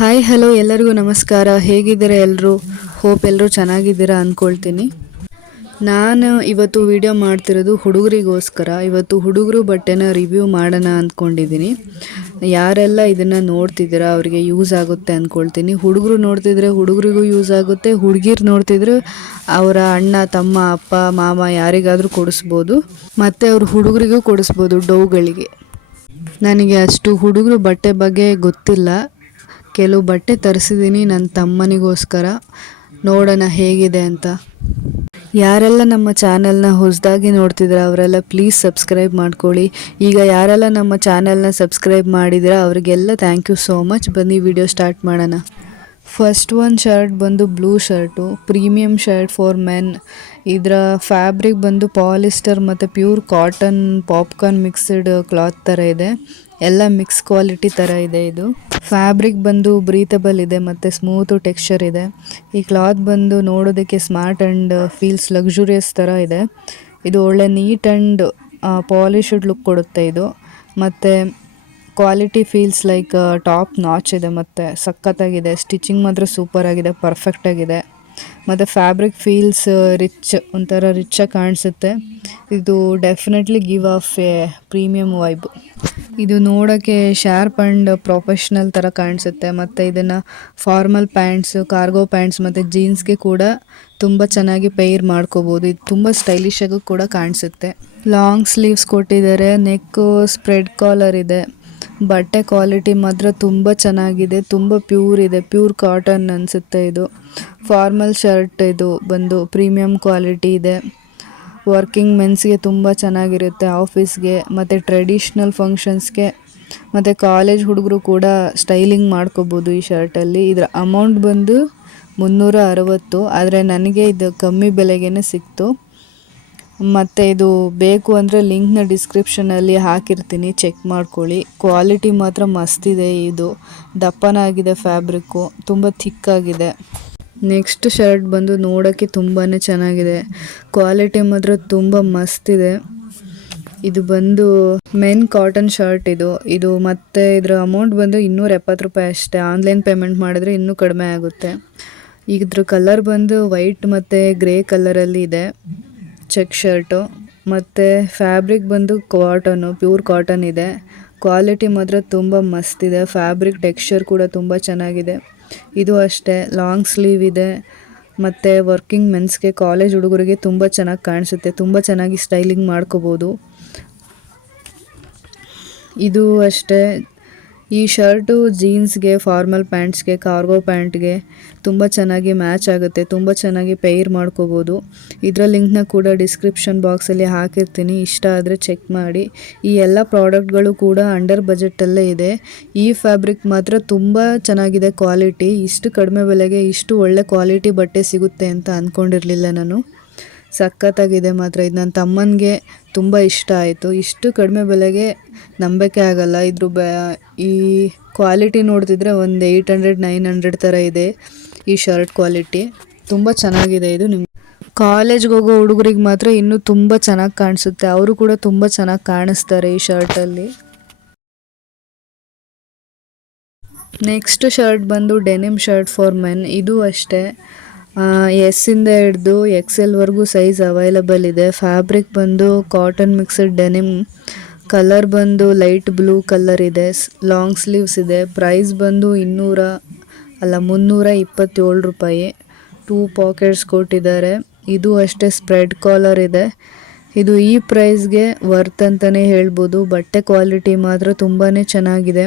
Hi hello ಎಲ್ಲರಿಗೂ ನಮಸ್ಕಾರ. ಹೇಗಿದ್ದೀರಾ ಎಲ್ಲರೂ? ಹೋಪ್ ಎಲ್ಲರೂ ಚೆನ್ನಾಗಿದ್ದೀರಾ ಅಂದ್ಕೊಳ್ತೀನಿ. ನಾನು ಇವತ್ತು ವಿಡಿಯೋ ಮಾಡ್ತಿರೋದು ಹುಡುಗರಿಗೋಸ್ಕರ. ಇವತ್ತು ಹುಡುಗರು ಬಟ್ಟೆನ ರಿವ್ಯೂ ಮಾಡೋಣ ಅಂದ್ಕೊಂಡಿದ್ದೀನಿ. ಯಾರೆಲ್ಲ ಇದನ್ನು ನೋಡ್ತಿದ್ದೀರಾ ಅವರಿಗೆ ಯೂಸ್ ಆಗುತ್ತೆ ಅಂದ್ಕೊಳ್ತೀನಿ. ಹುಡುಗರು ನೋಡ್ತಿದ್ರೆ ಹುಡುಗರಿಗೂ ಯೂಸ್ ಆಗುತ್ತೆ, ಹುಡುಗಿರು ನೋಡ್ತಿದ್ರೆ ಅವರ ಅಣ್ಣ ತಮ್ಮ ಅಪ್ಪ ಮಾಮ ಯಾರಿಗಾದರೂ ಕೊಡಿಸ್ಬೋದು, ಮತ್ತು ಅವ್ರ ಹುಡುಗರಿಗೂ ಕೊಡಿಸ್ಬೋದು ಡೌಗಳಿಗೆ. ನನಗೆ ಅಷ್ಟು ಹುಡುಗರು ಬಟ್ಟೆ ಬಗ್ಗೆ ಗೊತ್ತಿಲ್ಲ. ಕೆಲವು ಬಟ್ಟೆ ತರಿಸಿದ್ದೀನಿ ನನ್ನ ತಮ್ಮನಿಗೋಸ್ಕರ. ನೋಡೋಣ ಹೇಗಿದೆ ಅಂತ. ಯಾರೆಲ್ಲ ನಮ್ಮ ಚಾನಲ್ನ ಹೊಸದಾಗಿ ನೋಡ್ತಿದ್ದೀರಾ ಅವರೆಲ್ಲ ಪ್ಲೀಸ್ ಸಬ್ಸ್ಕ್ರೈಬ್ ಮಾಡ್ಕೊಳ್ಳಿ. ಈಗ ಯಾರೆಲ್ಲ ನಮ್ಮ ಚಾನಲ್ನ ಸಬ್ಸ್ಕ್ರೈಬ್ ಮಾಡಿದ್ದೀರಾ ಅವರಿಗೆಲ್ಲ ಥ್ಯಾಂಕ್ ಯು ಸೋ ಮಚ್. ಬನ್ನಿ ವಿಡಿಯೋ ಸ್ಟಾರ್ಟ್ ಮಾಡೋಣ. ಫಸ್ಟ್ ಒಂದು ಶರ್ಟ್ ಬಂದು blue shirt, premium shirt for men. ಇದರ ಫ್ಯಾಬ್ರಿಕ್ ಬಂದು ಪಾಲಿಸ್ಟರ್ ಮತ್ತು pure cotton popcorn mixed cloth ಥರ ಇದೆ. ಎಲ್ಲ ಮಿಕ್ಸ್ ಕ್ವಾಲಿಟಿ ಥರ ಇದೆ. ಇದು ಫ್ಯಾಬ್ರಿಕ್ ಬಂದು ಬ್ರೀತಬಲ್ ಇದೆ ಮತ್ತು ಸ್ಮೂತು ಟೆಕ್ಸ್ಚರ್ ಇದೆ. ಈ ಕ್ಲಾತ್ ಬಂದು ನೋಡೋದಕ್ಕೆ ಸ್ಮಾರ್ಟ್ ಆ್ಯಂಡ್ ಫೀಲ್ಸ್ ಲಕ್ಸುರಿಯಸ್ ಥರ ಇದೆ. ಇದು ಒಳ್ಳೆ ನೀಟ್ ಆ್ಯಂಡ್ ಪಾಲಿಶ್ಡ್ ಲುಕ್ ಕೊಡುತ್ತೆ ಇದು. ಮತ್ತು quality feels like top notch ಇದೆ ಮತ್ತು ಸಖತ್ತಾಗಿದೆ. ಸ್ಟಿಚಿಂಗ್ ಮಾತ್ರ ಸೂಪರ್ ಆಗಿದೆ, ಪರ್ಫೆಕ್ಟ್ ಆಗಿದೆ. ಮತ್ತು ಫ್ಯಾಬ್ರಿಕ್ ಫೀಲ್ಸ್ ರಿಚ್, ಒಂಥರ ರಿಚ್ಚಾಗಿ ಕಾಣಿಸುತ್ತೆ. ಇದು definitely give of A premium vibe. ಇದು ನೋಡೋಕ್ಕೆ ಶಾರ್ಪ್ ಆ್ಯಂಡ್ ಪ್ರೊಫೆಷ್ನಲ್ ಥರ ಕಾಣಿಸುತ್ತೆ. ಮತ್ತು ಇದನ್ನು ಫಾರ್ಮಲ್ ಪ್ಯಾಂಟ್ಸು, ಕಾರ್ಗೋ ಪ್ಯಾಂಟ್ಸ್ ಮತ್ತು ಜೀನ್ಸ್ಗೆ ಕೂಡ ತುಂಬ ಚೆನ್ನಾಗಿ ಪೇರ್ ಮಾಡ್ಕೋಬೋದು. ಇದು ತುಂಬ ಸ್ಟೈಲಿಶಾಗೂ ಕೂಡ ಕಾಣಿಸುತ್ತೆ. ಲಾಂಗ್ ಸ್ಲೀವ್ಸ್ ಕೊಟ್ಟಿದ್ದಾರೆ, ನೆಕ್ಕು ಸ್ಪ್ರೆಡ್ ಕಾಲರ್ ಇದೆ. ಬಟ್ಟೆ ಕ್ವಾಲಿಟಿ ಮಾತ್ರ ತುಂಬ ಚೆನ್ನಾಗಿದೆ, ತುಂಬ ಪ್ಯೂರ್ ಇದೆ, ಪ್ಯೂರ್ ಕಾಟನ್ ಅನಿಸುತ್ತೆ. ಇದು ಫಾರ್ಮಲ್ ಶರ್ಟ್, ಇದು ಬಂದು ಪ್ರೀಮಿಯಂ ಕ್ವಾಲಿಟಿ ಇದೆ. ವರ್ಕಿಂಗ್ ಮೆನ್ಸ್ಗೆ ತುಂಬ ಚೆನ್ನಾಗಿರುತ್ತೆ, ಆಫೀಸ್ಗೆ ಮತ್ತು ಟ್ರೆಡಿಷ್ನಲ್ ಫಂಕ್ಷನ್ಸ್ಗೆ ಮತ್ತು ಕಾಲೇಜ್ ಹುಡುಗರು ಕೂಡ ಸ್ಟೈಲಿಂಗ್ ಮಾಡ್ಕೋಬೋದು ಈ ಶರ್ಟಲ್ಲಿ. ಇದರ ಅಮೌಂಟ್ ಬಂದು 360, ಆದರೆ ನನಗೆ ಇದು ಕಮ್ಮಿ ಬೆಲೆಗೇ ಸಿಕ್ತು. ಮತ್ತು ಇದು ಬೇಕು ಅಂದರೆ ಲಿಂಕ್ನ ಡಿಸ್ಕ್ರಿಪ್ಷನಲ್ಲಿ ಹಾಕಿರ್ತೀನಿ, ಚೆಕ್ ಮಾಡ್ಕೊಳ್ಳಿ. ಕ್ವಾಲಿಟಿ ಮಾತ್ರ ಮಸ್ತಿದೆ. ಇದು ದಪ್ಪನಾಗಿದೆ, ಫ್ಯಾಬ್ರಿಕ್ಕು ತುಂಬ ಥಿಕ್ಕಾಗಿದೆ. ನೆಕ್ಸ್ಟ್ ಶರ್ಟ್ ಬಂದು ನೋಡೋಕ್ಕೆ ತುಂಬಾ ಚೆನ್ನಾಗಿದೆ, ಕ್ವಾಲಿಟಿ ಮಾತ್ರ ತುಂಬ ಮಸ್ತಿದೆ. ಇದು ಬಂದು ಮೆನ್ ಕಾಟನ್ ಶರ್ಟ್ ಇದು ಮತ್ತು ಇದರ ಅಮೌಂಟ್ ಬಂದು 270 ರೂಪಾಯಿ ಅಷ್ಟೇ. ಆನ್ಲೈನ್ ಪೇಮೆಂಟ್ ಮಾಡಿದ್ರೆ ಇನ್ನೂ ಕಡಿಮೆ ಆಗುತ್ತೆ. ಇದ್ರ ಕಲರ್ ಬಂದು ವೈಟ್ ಮತ್ತು ಗ್ರೇ ಕಲರಲ್ಲಿ ಇದೆ, ಚೆಕ್ ಶರ್ಟು. ಮತ್ತು ಫ್ಯಾಬ್ರಿಕ್ ಬಂದು ಕಾಟನು, ಪ್ಯೂರ್ ಕಾಟನ್ ಇದೆ. ಕ್ವಾಲಿಟಿ ಮಾತ್ರ ತುಂಬ ಮಸ್ತಿದೆ, ಫ್ಯಾಬ್ರಿಕ್ ಟೆಕ್ಸ್ಚರ್ ಕೂಡ ತುಂಬ ಚೆನ್ನಾಗಿದೆ. ಇದು ಅಷ್ಟೇ ಲಾಂಗ್ ಸ್ಲೀವ್ ಇದೆ ಮತ್ತು ವರ್ಕಿಂಗ್ ಮೆನ್ಸ್ಗೆ, ಕಾಲೇಜ್ ಹುಡುಗರಿಗೆ ತುಂಬ ಚೆನ್ನಾಗಿ ಕಾಣಿಸುತ್ತೆ, ತುಂಬ ಚೆನ್ನಾಗಿ ಸ್ಟೈಲಿಂಗ್ ಮಾಡ್ಕೋಬೋದು. ಇದು ಅಷ್ಟೇ, ಈ ಶರ್ಟು ಜೀನ್ಸ್ಗೆ, ಫಾರ್ಮಲ್ ಪ್ಯಾಂಟ್ಸ್ಗೆ, ಕಾರ್ಗೋ ಪ್ಯಾಂಟ್ಗೆ ತುಂಬ ಚೆನ್ನಾಗಿ ಮ್ಯಾಚ್ ಆಗುತ್ತೆ, ತುಂಬ ಚೆನ್ನಾಗಿ ಪೇರ್ ಮಾಡ್ಕೋಬೋದು. ಇದರ ಲಿಂಕ್ನ ಕೂಡ ಡಿಸ್ಕ್ರಿಪ್ಷನ್ ಬಾಕ್ಸಲ್ಲಿ ಹಾಕಿರ್ತೀನಿ, ಇಷ್ಟ ಆದರೆ ಚೆಕ್ ಮಾಡಿ. ಈ ಎಲ್ಲ ಪ್ರಾಡಕ್ಟ್ಗಳು ಕೂಡ ಅಂಡರ್ ಬಜೆಟಲ್ಲೇ ಇದೆ. ಈ ಫ್ಯಾಬ್ರಿಕ್ ಮಾತ್ರ ತುಂಬ ಚೆನ್ನಾಗಿದೆ ಕ್ವಾಲಿಟಿ. ಇಷ್ಟು ಕಡಿಮೆ ಬೆಲೆಗೆ ಇಷ್ಟು ಒಳ್ಳೆ ಕ್ವಾಲಿಟಿ ಬಟ್ಟೆ ಸಿಗುತ್ತೆ ಅಂತ ಅಂದ್ಕೊಂಡಿರಲಿಲ್ಲ ನಾನು. ಸಖತ್ತಾಗಿದೆ ಮಾತ್ರ. ಇದು ನನ್ನ ತಮ್ಮನಿಗೆ ತುಂಬ ಇಷ್ಟ ಆಯಿತು. ಇಷ್ಟು ಕಡಿಮೆ ಬೆಲೆಗೆ ನಂಬಕ್ಕೆ ಆಗಲ್ಲ. ಈ ಕ್ವಾಲಿಟಿ ನೋಡ್ತಿದ್ರೆ ಒಂದು 800-900 ಥರ ಇದೆ ಈ ಶರ್ಟ್ ಕ್ವಾಲಿಟಿ. ತುಂಬ ಚೆನ್ನಾಗಿದೆ ಇದು. ನಿಮ್ಮ ಕಾಲೇಜ್ಗೆ ಹೋಗೋ ಹುಡುಗರಿಗೆ ಮಾತ್ರ ಇನ್ನೂ ತುಂಬ ಚೆನ್ನಾಗಿ ಕಾಣಿಸುತ್ತೆ, ಅವರು ಕೂಡ ತುಂಬ ಚೆನ್ನಾಗಿ ಕಾಣಿಸ್ತಾರೆ ಈ ಶರ್ಟಲ್ಲಿ. ನೆಕ್ಸ್ಟ್ ಶರ್ಟ್ ಬಂದು ಡೆನಿಮ್ ಶರ್ಟ್ ಫಾರ್ ಮೆನ್. ಇದು ಅಷ್ಟೇ ಎಸ್ಸಿಂದ ಹಿಡ್ದು XL ಸೈಜ್ ಅವೈಲಬಲ್ ಇದೆ. ಫ್ಯಾಬ್ರಿಕ್ ಬಂದು ಕಾಟನ್ ಮಿಕ್ಸ್ಡ್ ಡೆನಿಮ್, ಕಲರ್ ಬಂದು ಲೈಟ್ ಬ್ಲೂ ಕಲರ್ ಇದೆ. ಲಾಂಗ್ ಸ್ಲೀವ್ಸ್ ಇದೆ. ಪ್ರೈಸ್ ಬಂದು 327 ರೂಪಾಯಿ. 2 ಪಾಕೆಟ್ಸ್ ಕೊಟ್ಟಿದ್ದಾರೆ. ಇದು ಅಷ್ಟೇ ಸ್ಪ್ರೆಡ್ ಕಾಲರ್ ಇದೆ. ಇದು ಈ ಪ್ರೈಸ್ಗೆ ವರ್ತ್ ಅಂತಲೇ ಹೇಳ್ಬೋದು. ಬಟ್ಟೆ ಕ್ವಾಲಿಟಿ ಮಾತ್ರ ತುಂಬಾ ಚೆನ್ನಾಗಿದೆ,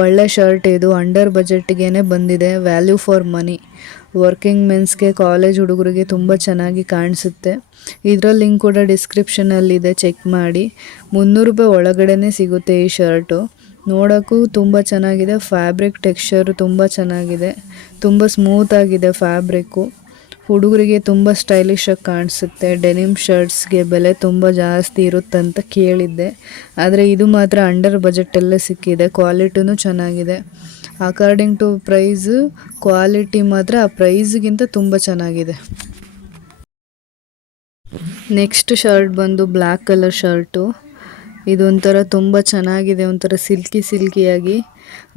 ಒಳ್ಳೆ ಶರ್ಟ್. ಇದು ಅಂಡರ್ ಬಜೆಟ್ಗೇ ಬಂದಿದೆ, ವ್ಯಾಲ್ಯೂ ಫಾರ್ ಮನಿ. ವರ್ಕಿಂಗ್ ಮೆನ್ಸ್ಗೆ, ಕಾಲೇಜ್ ಹುಡುಗರಿಗೆ ತುಂಬ ಚೆನ್ನಾಗಿ ಕಾಣಿಸುತ್ತೆ. ಇದರ ಲಿಂಕ್ ಕೂಡ ಡಿಸ್ಕ್ರಿಪ್ಷನಲ್ಲಿದೆ, ಚೆಕ್ ಮಾಡಿ. 300 ರೂಪಾಯಿ ಒಳಗಡೆ ಸಿಗುತ್ತೆ ಈ ಶರ್ಟು. ನೋಡೋಕ್ಕೂ ತುಂಬ ಚೆನ್ನಾಗಿದೆ, ಫ್ಯಾಬ್ರಿಕ್ ಟೆಕ್ಸ್ಚರು ತುಂಬ ಚೆನ್ನಾಗಿದೆ, ತುಂಬ ಸ್ಮೂತಾಗಿದೆ ಫ್ಯಾಬ್ರಿಕ್ಕು. ಹುಡುಗರಿಗೆ ತುಂಬ ಸ್ಟೈಲಿಶಾಗಿ ಕಾಣಿಸುತ್ತೆ. ಡೆನಿಮ್ ಶರ್ಟ್ಸ್ಗೆ ಬೆಲೆ ತುಂಬ ಜಾಸ್ತಿ ಇರುತ್ತಂತ ಕೇಳಿದ್ದೆ, ಆದರೆ ಇದು ಮಾತ್ರ ಅಂಡರ್ ಬಜೆಟಲ್ಲೇ ಸಿಕ್ಕಿದೆ. ಕ್ವಾಲಿಟಿನೂ ಚೆನ್ನಾಗಿದೆ. ಅಕಾರ್ಡಿಂಗ್ ಟು ಪ್ರೈಸು ಕ್ವಾಲಿಟಿ ಮಾತ್ರ ಆ ಪ್ರೈಸ್ಗಿಂತ ತುಂಬ ಚೆನ್ನಾಗಿದೆ. ನೆಕ್ಸ್ಟ್ ಶರ್ಟ್ ಬಂದು ಬ್ಲ್ಯಾಕ್ ಕಲರ್ ಶರ್ಟು. ಇದೊಂಥರ ತುಂಬ ಚೆನ್ನಾಗಿದೆ, ಒಂಥರ ಸಿಲ್ಕಿಯಾಗಿ.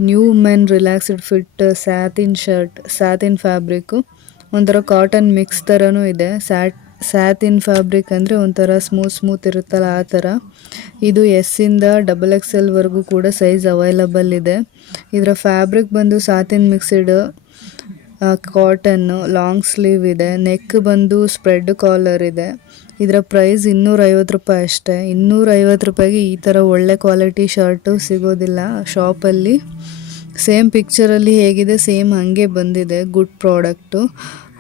New men relaxed fit satin shirt, satin fabric, ಒಂಥರ ಕಾಟನ್ ಮಿಕ್ಸ್ ಥರನೂ ಇದೆ. ಸ್ಯಾತಿನ್ ಫ್ಯಾಬ್ರಿಕ್ ಅಂದರೆ ಒಂಥರ ಸ್ಮೂತ್ ಇರುತ್ತಲ್ಲ ಆ ಥರ. ಇದು ಎಸ್ಸಿಂದ XXL ಕೂಡ ಸೈಜ್ ಅವೈಲಬಲ್ ಇದೆ. ಇದರ ಫ್ಯಾಬ್ರಿಕ್ ಬಂದು ಸ್ಯಾತಿನ್ ಮಿಕ್ಸ್ಡ್ ಕಾಟನ್ನು, ಲಾಂಗ್ ಸ್ಲೀವ್ ಇದೆ, ನೆಕ್ ಬಂದು ಸ್ಪ್ರೆಡ್ ಕಾಲರ್ ಇದೆ. ಇದರ ಪ್ರೈಸ್ 250 ರೂಪಾಯಿ ಅಷ್ಟೇ. 250 ರೂಪಾಯಿಗೆ ಈ ಥರ ಒಳ್ಳೆ ಕ್ವಾಲಿಟಿ ಶರ್ಟು ಸಿಗೋದಿಲ್ಲ ಶಾಪಲ್ಲಿ. ಸೇಮ್ ಪಿಕ್ಚರಲ್ಲಿ ಹೇಗಿದೆ ಸೇಮ್ ಹಾಗೆ ಬಂದಿದೆ. Good product.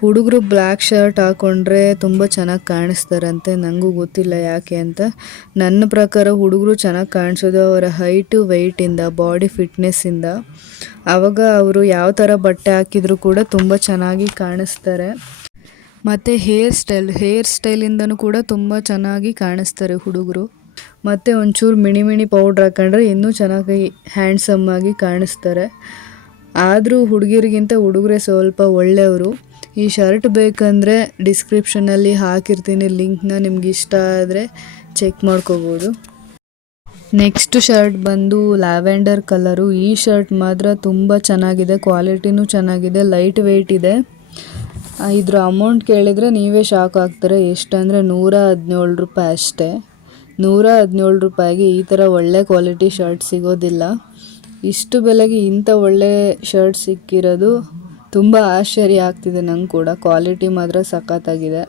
ಹುಡುಗರು ಬ್ಲ್ಯಾಕ್ ಶರ್ಟ್ ಹಾಕ್ಕೊಂಡ್ರೆ ತುಂಬ ಚೆನ್ನಾಗಿ ಕಾಣಿಸ್ತಾರಂತೆ. ನನಗೂ ಗೊತ್ತಿಲ್ಲ ಯಾಕೆ ಅಂತ. ನನ್ನ ಪ್ರಕಾರ ಹುಡುಗರು ಚೆನ್ನಾಗಿ ಕಾಣಿಸೋದು ಅವರ ಹೈಟು, ವೆಯ್ಟಿಂದ, ಬಾಡಿ ಫಿಟ್ನೆಸ್ಸಿಂದ. ಆವಾಗ ಅವರು ಯಾವ ಥರ ಬಟ್ಟೆ ಹಾಕಿದರೂ ಕೂಡ ತುಂಬ ಚೆನ್ನಾಗಿ ಕಾಣಿಸ್ತಾರೆ. ಮತ್ತು ಹೇರ್ ಸ್ಟೈಲಿಂದನೂ ಕೂಡ ತುಂಬ ಚೆನ್ನಾಗಿ ಕಾಣಿಸ್ತಾರೆ ಹುಡುಗರು. ಮತ್ತು ಒಂಚೂರು ಮಿಣಿ ಪೌಡ್ರ್ ಹಾಕೊಂಡ್ರೆ ಇನ್ನೂ ಚೆನ್ನಾಗಿ ಹ್ಯಾಂಡ್ಸಮ್ ಆಗಿ ಕಾಣಿಸ್ತಾರೆ. ಆದರೂ ಹುಡುಗಿರಿಗಿಂತ ಹುಡುಗರೇ ಸ್ವಲ್ಪ ಒಳ್ಳೆಯವರು. ಈ ಶರ್ಟ್ ಬೇಕಂದರೆ ಡಿಸ್ಕ್ರಿಪ್ಷನಲ್ಲಿ ಹಾಕಿರ್ತೀನಿ ಲಿಂಕ್ನ, ನಿಮ್ಗೆ ಇಷ್ಟ ಆದರೆ ಚೆಕ್ ಮಾಡ್ಕೋಬೋದು. ನೆಕ್ಸ್ಟ್ ಶರ್ಟ್ ಬಂದು ಲ್ಯಾವೆಂಡರ್ ಕಲರು. ಈ ಶರ್ಟ್ ಮಾತ್ರ ತುಂಬ ಚೆನ್ನಾಗಿದೆ, ಕ್ವಾಲಿಟಿನೂ ಚೆನ್ನಾಗಿದೆ, ಲೈಟ್ ವೆಯ್ಟ್ ಇದೆ. ಇದ್ರ ಅಮೌಂಟ್ ಕೇಳಿದರೆ ನೀವೇ ಶಾಕ್ ಆಗ್ತಾರೆ. ಎಷ್ಟಂದರೆ 117 ರೂಪಾಯಿ ಅಷ್ಟೇ. 117 ರೂಪಾಯಿಗೆ ಈ ಥರ ಒಳ್ಳೆ ಕ್ವಾಲಿಟಿ ಶರ್ಟ್ ಸಿಗೋದಿಲ್ಲ. ಇಷ್ಟು ಬೆಲೆಗೆ ಇಂಥ ಒಳ್ಳೆ ಶರ್ಟ್ ಸಿಕ್ಕಿರೋದು ತುಂಬ ಆಶ್ಚರ್ಯ ಆಗ್ತಿದೆ ನಂಗೆ ಕೂಡ. ಕ್ವಾಲಿಟಿ ಮಾತ್ರ ಸಖತ್ತಾಗಿದೆ.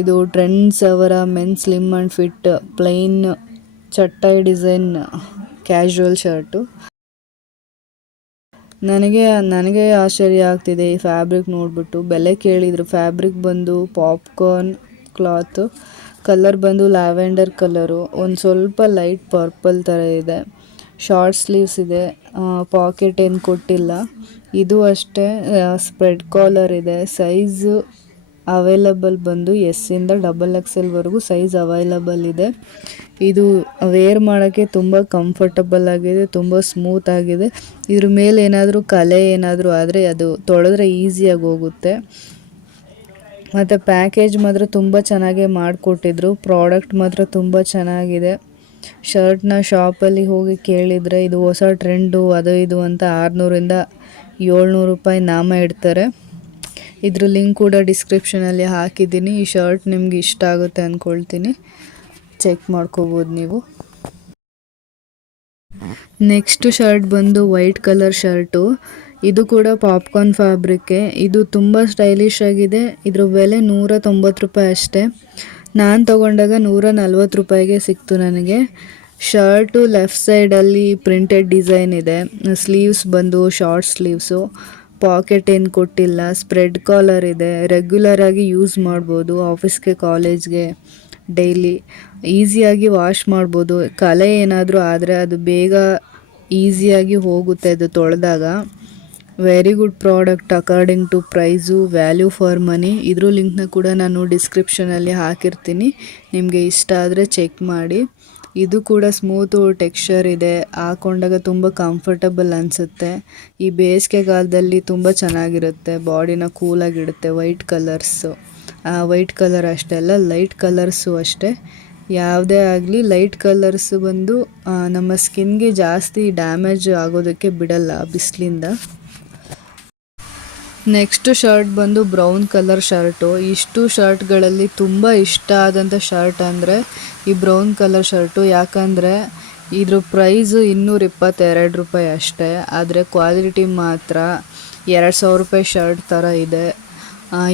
ಇದು ಟ್ರೆಂಡ್ಸ್ ಅವರ men slim and fit plain ಚಟ್ಟೈ ಡಿಸೈನ್ ಕ್ಯಾಶುವಲ್ ಶರ್ಟು. ನನಗೆ ಆಶ್ಚರ್ಯ ಆಗ್ತಿದೆ ಈ ಫ್ಯಾಬ್ರಿಕ್ ನೋಡಿಬಿಟ್ಟು. ಬೆಲೆ ಕೇಳಿದರು. ಫ್ಯಾಬ್ರಿಕ್ ಬಂದು ಪಾಪ್ಕಾರ್ನ್ ಕ್ಲಾತು, ಕಲರ್ ಬಂದು ಲ್ಯಾವೆಂಡರ್ ಕಲರು, ಒಂದು ಸ್ವಲ್ಪ ಲೈಟ್ ಪರ್ಪಲ್ ಥರ ಇದೆ. ಶಾರ್ಟ್ ಸ್ಲೀವ್ಸ್ ಇದೆ, ಪಾಕೆಟ್ ಏನು ಕೊಟ್ಟಿಲ್ಲ. ಇದು ಅಷ್ಟೇ ಸ್ಪ್ರೆಡ್ ಕಾಲರ್ ಇದೆ. ಸೈಜು ಅವೈಲಬಲ್ ಬಂದು ಎಸ್ಸಿಂದ XXL ಸೈಜ್ ಅವೈಲಬಲ್ ಇದೆ. ಇದು ವೇರ್ ಮಾಡೋಕ್ಕೆ ತುಂಬ ಕಂಫರ್ಟಬಲ್ ಆಗಿದೆ, ತುಂಬ ಸ್ಮೂತ್ ಆಗಿದೆ. ಇದ್ರ ಮೇಲೆ ಏನಾದರೂ ಕಲೆ ಏನಾದರೂ ಆದರೆ ಅದು ತೊಳೆದ್ರೆ ಈಸಿಯಾಗಿ ಹೋಗುತ್ತೆ. ಮತ್ತು ಪ್ಯಾಕೇಜ್ ಮಾತ್ರ ತುಂಬ ಚೆನ್ನಾಗೇ ಮಾಡಿಕೊಟ್ಟಿದ್ರು. ಪ್ರಾಡಕ್ಟ್ ಮಾತ್ರ ತುಂಬ ಚೆನ್ನಾಗಿದೆ. ಶರ್ಟ್ನ ಶಾಪಲ್ಲಿ ಹೋಗಿ ಕೇಳಿದರೆ ಇದು ಹೊಸ ಟ್ರೆಂಡು ಅದು ಇದು ಅಂತ 600ರಿಂದ 700 ರೂಪಾಯಿ ನಾಮ ಇಡ್ತಾರೆ. ಇದ್ರ ಲಿಂಕ್ ಕೂಡ ಡಿಸ್ಕ್ರಿಪ್ಷನಲ್ಲಿ ಹಾಕಿದ್ದೀನಿ. ಈ ಶರ್ಟ್ ನಿಮ್ಗೆ ಇಷ್ಟ ಆಗುತ್ತೆ ಅಂದ್ಕೊಳ್ತೀನಿ, ಚೆಕ್ ಮಾಡ್ಕೋಬೋದು ನೀವು. ನೆಕ್ಸ್ಟ್ ಶರ್ಟ್ ಬಂದು ವೈಟ್ ಕಲರ್ ಶರ್ಟು. ಇದು ಕೂಡ ಪಾಪ್ಕಾರ್ನ್ ಫ್ಯಾಬ್ರಿಕ್ಕೆ. ಇದು ತುಂಬ ಸ್ಟೈಲಿಶ್ ಆಗಿದೆ. ಇದ್ರ ಬೆಲೆ 190 ರೂಪಾಯಿ ಅಷ್ಟೇ. ನಾನು ತೊಗೊಂಡಾಗ 140 ರೂಪಾಯಿಗೆ ಸಿಕ್ತು ನನಗೆ. ಶರ್ಟು ಲೆಫ್ಟ್ ಸೈಡಲ್ಲಿ ಪ್ರಿಂಟೆಡ್ ಡಿಸೈನ್ ಇದೆ. ಸ್ಲೀವ್ಸ್ ಬಂದು ಶಾರ್ಟ್ ಸ್ಲೀವ್ಸು, ಪಾಕೆಟ್ ಏನು ಕೊಟ್ಟಿಲ್ಲ, ಸ್ಪ್ರೆಡ್ ಕಾಲರ್ ಇದೆ. ರೆಗ್ಯುಲರಾಗಿ ಯೂಸ್ ಮಾಡ್ಬೋದು, ಆಫೀಸ್ಗೆ, ಕಾಲೇಜ್ಗೆ ಡೈಲಿ ಈಸಿಯಾಗಿ ವಾಶ್ ಮಾಡ್ಬೋದು. ಕಲೆ ಏನಾದರೂ ಆದರೆ ಅದು ಬೇಗ ಈಸಿಯಾಗಿ ಹೋಗುತ್ತೆ ಅದು ತೊಳೆದಾಗ. Very good product according to price, value for money. ಇದ್ರ ಲಿಂಕ್ನ ಕೂಡ ನಾನು ಡಿಸ್ಕ್ರಿಪ್ಷನಲ್ಲಿ ಹಾಕಿರ್ತೀನಿ, ನಿಮಗೆ ಇಷ್ಟ ಆದರೆ ಚೆಕ್ ಮಾಡಿ. ಇದು ಕೂಡ ಸ್ಮೂತು ಟೆಕ್ಸ್ಚರ್ ಇದೆ, ಹಾಕೊಂಡಾಗ ತುಂಬ ಕಂಫರ್ಟಬಲ್ ಅನಿಸುತ್ತೆ. ಈ ಬೇಸಿಗೆಗಾಲದಲ್ಲಿ ತುಂಬ ಚೆನ್ನಾಗಿರುತ್ತೆ, ಬಾಡಿನ ಕೂಲಾಗಿಡುತ್ತೆ. ವೈಟ್ ಕಲರ್ಸು, ವೈಟ್ ಕಲರ್ ಅಷ್ಟೇ ಅಲ್ಲ, ಲೈಟ್ ಕಲರ್ಸು ಅಷ್ಟೇ. ಯಾವುದೇ ಆಗಲಿ ಲೈಟ್ ಕಲರ್ಸು ಬಂದು ನಮ್ಮ ಸ್ಕಿನ್ಗೆ ಜಾಸ್ತಿ ಡ್ಯಾಮೇಜ್ ಆಗೋದಕ್ಕೆ ಬಿಡಲ್ಲ ಬಿಸಿಲಿಂದ. ನೆಕ್ಸ್ಟ್ ಶರ್ಟ್ ಬಂದು ಬ್ರೌನ್ ಕಲರ್ ಶರ್ಟು. ಇಷ್ಟು ಶರ್ಟ್ಗಳಲ್ಲಿ ತುಂಬ ಇಷ್ಟ ಆದಂಥ ಶರ್ಟ್ ಅಂದರೆ ಈ ಬ್ರೌನ್ ಕಲರ್ ಶರ್ಟು. ಯಾಕಂದರೆ ಇದ್ರ ಪ್ರೈಸು 222 ರೂಪಾಯಿ ಅಷ್ಟೇ. ಆದರೆ ಕ್ವಾಲಿಟಿ ಮಾತ್ರ 2000 ರೂಪಾಯಿ ಶರ್ಟ್ ಥರ ಇದೆ.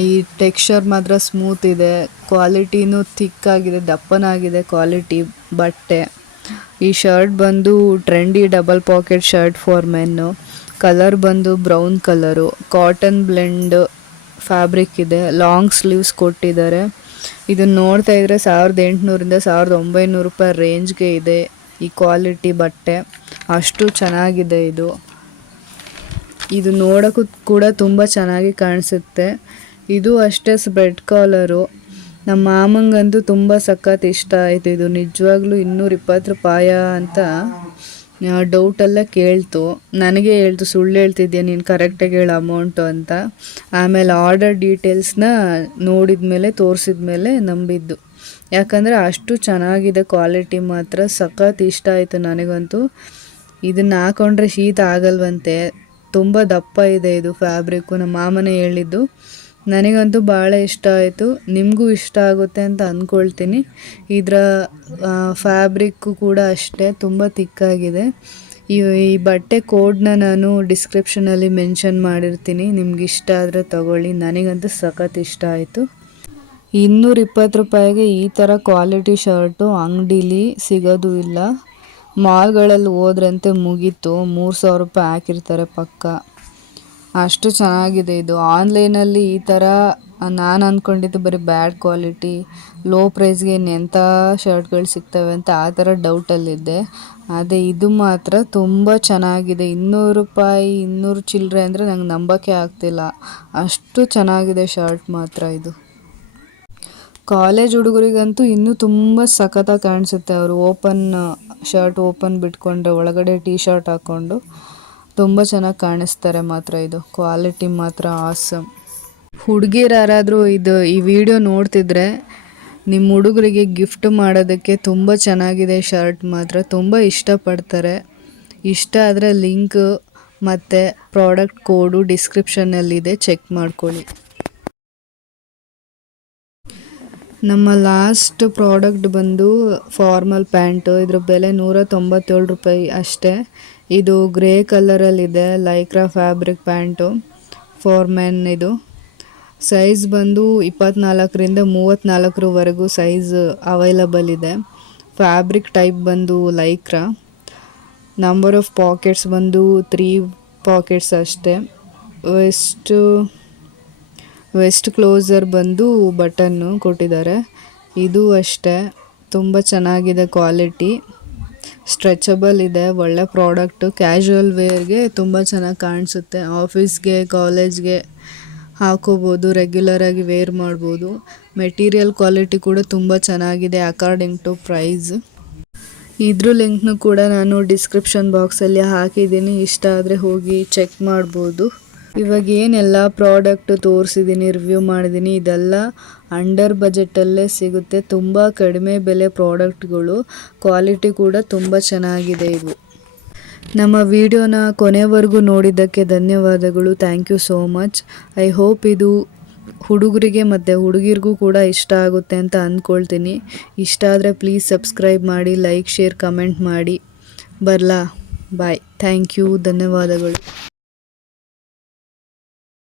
ಈ ಟೆಕ್ಸ್ಚರ್ ಮಾತ್ರ ಸ್ಮೂತ್ ಇದೆ, ಕ್ವಾಲಿಟಿನೂ ಥಿಕ್ಕಾಗಿದೆ, ದಪ್ಪನಾಗಿದೆ ಕ್ವಾಲಿಟಿ ಬಟ್ಟೆ. ಈ ಶರ್ಟ್ ಬಂದು trendy double pocket shirt for men. Colour ಬಂದು brown colour, cotton blend fabric ಇದೆ, ಲಾಂಗ್ ಸ್ಲೀವ್ಸ್ ಕೊಟ್ಟಿದ್ದಾರೆ. ಇದನ್ನು ನೋಡ್ತಾ ಇದ್ದರೆ 1800ರಿಂದ 1900 ರೂಪಾಯಿ ರೇಂಜ್ಗೆ ಇದೆ ಈ ಕ್ವಾಲಿಟಿ ಬಟ್ಟೆ. ಅಷ್ಟು ಚೆನ್ನಾಗಿದೆ ಇದು. ಇದು ನೋಡೋಕ್ಕೂ ಕೂಡ ತುಂಬ ಚೆನ್ನಾಗಿ ಕಾಣಿಸುತ್ತೆ. ಇದು ಅಷ್ಟೇ ಸ್ಪ್ರೆಡ್ ಕಾಲರು. ನಮ್ಮ ಮಾಮಂಗಂತೂ ತುಂಬ ಸಖತ್ ಇಷ್ಟ ಆಯಿತು ಇದು. ನಿಜವಾಗ್ಲೂ 220 ರೂಪಾಯಿ ಅಂತ ಡೌಟೆಲ್ಲ ಕೇಳ್ತು. ನನಗೆ ಹೇಳ್ತು, ಸುಳ್ಳು ಹೇಳ್ತಿದ್ಯಾ ನೀನು, ಕರೆಕ್ಟಾಗಿ ಹೇಳು ಅಮೌಂಟು ಅಂತ. ಆಮೇಲೆ ಆರ್ಡರ್ ಡೀಟೇಲ್ಸ್ನ ನೋಡಿದ ಮೇಲೆ, ತೋರಿಸಿದ ಮೇಲೆ ನಂಬಿದ್ದು. ಯಾಕಂದರೆ ಅಷ್ಟು ಚೆನ್ನಾಗಿದೆ ಕ್ವಾಲಿಟಿ ಮಾತ್ರ. ಸಖತ್ ಇಷ್ಟ ಆಯಿತು ನನಗಂತೂ. ಇದನ್ನು ಹಾಕೊಂಡ್ರೆ ಶೀತ ಆಗಲ್ವಂತೆ, ತುಂಬ ದಪ್ಪ ಇದೆ ಇದು ಫ್ಯಾಬ್ರಿಕ್ಕು. ನಮ್ಮ ಮಾಮನೇ ಹೇಳಿದ್ದು. ನನಗಂತೂ ಭಾಳ ಇಷ್ಟ ಆಯಿತು, ನಿಮಗೂ ಇಷ್ಟ ಆಗುತ್ತೆ ಅಂತ ಅಂದ್ಕೊಳ್ತೀನಿ. ಇದರ ಫ್ಯಾಬ್ರಿಕ್ಕು ಕೂಡ ಅಷ್ಟೇ ತುಂಬ ತಿಕ್ಕಾಗಿದೆ. ಈ ಬಟ್ಟೆ ಕೋಡ್ನ ನಾನು ಡಿಸ್ಕ್ರಿಪ್ಷನಲ್ಲಿ ಮೆನ್ಷನ್ ಮಾಡಿರ್ತೀನಿ, ನಿಮ್ಗೆ ಇಷ್ಟ ಆದರೆ ತಗೊಳ್ಳಿ. ನನಗಂತೂ ಸಖತ್ ಇಷ್ಟ ಆಯಿತು. 220 ರೂಪಾಯಿಗೆ ಈ ಥರ ಕ್ವಾಲಿಟಿ ಶರ್ಟು ಅಂಗಡೀಲಿ ಸಿಗೋದು ಇಲ್ಲ. ಮಾಲ್ಗಳಲ್ಲಿ ಹೋದ್ರಂತೆ ಮುಗೀತು, 3000 ರೂಪಾಯಿ ಹಾಕಿರ್ತಾರೆ ಪಕ್ಕ. ಅಷ್ಟು ಚೆನ್ನಾಗಿದೆ ಇದು. ಆನ್ಲೈನಲ್ಲಿ ಈ ಥರ ನಾನು ಅಂದ್ಕೊಂಡಿದ್ದು ಬರೀ ಬ್ಯಾಡ್ ಕ್ವಾಲಿಟಿ, ಲೋ ಪ್ರೈಸ್ಗೆ ಎಂಥ ಶರ್ಟ್ಗಳು ಸಿಗ್ತವೆ ಅಂತ ಆ ಥರ ಡೌಟಲ್ಲಿದ್ದೆ. ಅದೇ ಇದು ಮಾತ್ರ ತುಂಬ ಚೆನ್ನಾಗಿದೆ. 200 ರೂಪಾಯಿ, 200 ಚಿಲ್ಲರೆ ಅಂದರೆ ನಂಗೆ ನಂಬೋಕ್ಕೆ ಆಗ್ತಿಲ್ಲ, ಅಷ್ಟು ಚೆನ್ನಾಗಿದೆ ಶರ್ಟ್ ಮಾತ್ರ ಇದು. ಕಾಲೇಜ್ ಹುಡುಗರಿಗಂತೂ ಇನ್ನೂ ತುಂಬ ಸಖತ್ತಾಗಿ ಕಾಣಿಸುತ್ತೆ. ಅವರು ಶರ್ಟ್ ಓಪನ್ ಬಿಟ್ಕೊಂಡ್ರೆ ಒಳಗಡೆ ಟೀ ಶರ್ಟ್ ಹಾಕ್ಕೊಂಡು ತುಂಬ ಚೆನ್ನಾಗಿ ಕಾಣಿಸ್ತಾರೆ ಮಾತ್ರ. ಇದು ಕ್ವಾಲಿಟಿ ಮಾತ್ರ ಆಸಮ್. ಹುಡುಗಿರು ಯಾರಾದರೂ ಈ ವಿಡಿಯೋ ನೋಡ್ತಿದ್ರೆ ನಿಮ್ಮ ಹುಡುಗರಿಗೆ ಗಿಫ್ಟ್ ಮಾಡೋದಕ್ಕೆ ತುಂಬ ಚೆನ್ನಾಗಿದೆ ಶರ್ಟ್ ಮಾತ್ರ, ತುಂಬ ಇಷ್ಟಪಡ್ತಾರೆ. ಇಷ್ಟ ಆದರೆ ಲಿಂಕ್ ಮತ್ತು ಪ್ರಾಡಕ್ಟ್ ಕೋಡು ಡಿಸ್ಕ್ರಿಪ್ಷನ್ನಲ್ಲಿದೆ, ಚೆಕ್ ಮಾಡ್ಕೊಳ್ಳಿ. ನಮ್ಮ ಲಾಸ್ಟ್ ಪ್ರಾಡಕ್ಟ್ ಬಂದು ಫಾರ್ಮಲ್ ಪ್ಯಾಂಟು. ಇದ್ರ ಬೆಲೆ 197 ರೂಪಾಯಿ ಅಷ್ಟೇ. ಇದು ಗ್ರೇ ಕಲರಲ್ಲಿದೆ, Lycra fabric pants for men. ಇದು ಸೈಜ್ ಬಂದು 24ರಿಂದ 34ವರೆಗೂ ಸೈಜ್ ಅವೈಲಬಲ್ ಇದೆ. ಫ್ಯಾಬ್ರಿಕ್ ಟೈಪ್ ಬಂದು ಲೈಕ್ರಾ. ನಂಬರ್ ಆಫ್ ಪಾಕೆಟ್ಸ್ ಬಂದು 3 ಪಾಕೆಟ್ಸ್ ಅಷ್ಟೇ. ವೆಸ್ಟ್ ಕ್ಲೋಸರ್ ಬಂದು ಬಟನ್ನು ಕೊಟ್ಟಿದ್ದಾರೆ. ಇದು ಅಷ್ಟೇ ತುಂಬ ಚೆನ್ನಾಗಿದೆ ಕ್ವಾಲಿಟಿ, ಸ್ಟ್ರೆಚಬಲ್ ಇದೆ, ಒಳ್ಳೆ ಪ್ರಾಡಕ್ಟು. ಕ್ಯಾಶುವಲ್ ವೇರ್ಗೆ ತುಂಬ ಚೆನ್ನಾಗಿ ಕಾಣಿಸುತ್ತೆ. ಆಫೀಸ್ಗೆ, ಕಾಲೇಜ್ಗೆ ಹಾಕೋಬೋದು, ರೆಗ್ಯುಲರಾಗಿ ವೇರ್ ಮಾಡ್ಬೋದು. ಮೆಟೀರಿಯಲ್ ಕ್ವಾಲಿಟಿ ಕೂಡ ತುಂಬ ಚೆನ್ನಾಗಿದೆ ಅಕಾರ್ಡಿಂಗ್ ಟು ಪ್ರೈಸ್. ಇದ್ರ ಲಿಂಕ್ನು ಕೂಡ ನಾನು ಡಿಸ್ಕ್ರಿಪ್ಷನ್ ಬಾಕ್ಸಲ್ಲಿ ಹಾಕಿದ್ದೀನಿ, ಇಷ್ಟ ಆದರೆ ಹೋಗಿ ಚೆಕ್ ಮಾಡ್ಬೋದು. ಇವಾಗ ಏನೆಲ್ಲ ಪ್ರಾಡಕ್ಟ್ ತೋರಿಸಿದ್ದೀನಿ, ರಿವ್ಯೂ ಮಾಡಿದ್ದೀನಿ, ಇದೆಲ್ಲ ಅಂಡರ್ ಬಜೆಟಲ್ಲೇ ಸಿಗುತ್ತೆ. ತುಂಬ ಕಡಿಮೆ ಬೆಲೆ ಪ್ರಾಡಕ್ಟ್ಗಳು, ಕ್ವಾಲಿಟಿ ಕೂಡ ತುಂಬ ಚೆನ್ನಾಗಿದೆ ಇವು. ನಮ್ಮ ವಿಡಿಯೋನ ಕೊನೆವರೆಗೂ ನೋಡಿದ್ದಕ್ಕೆ ಧನ್ಯವಾದಗಳು. Thank you so much. I hope ಇದು ಹುಡುಗರಿಗೆ ಮತ್ತು ಹುಡುಗಿರಿಗೂ ಕೂಡ ಇಷ್ಟ ಆಗುತ್ತೆ ಅಂತ ಅಂದ್ಕೊಳ್ತೀನಿ. ಇಷ್ಟ ಆದರೆ ಪ್ಲೀಸ್ ಸಬ್ಸ್ಕ್ರೈಬ್ ಮಾಡಿ, ಲೈಕ್, ಶೇರ್, ಕಮೆಂಟ್ ಮಾಡಿ. ಬರಲಾ? ಬಾಯ್. ಥ್ಯಾಂಕ್ ಯು, ಧನ್ಯವಾದಗಳು.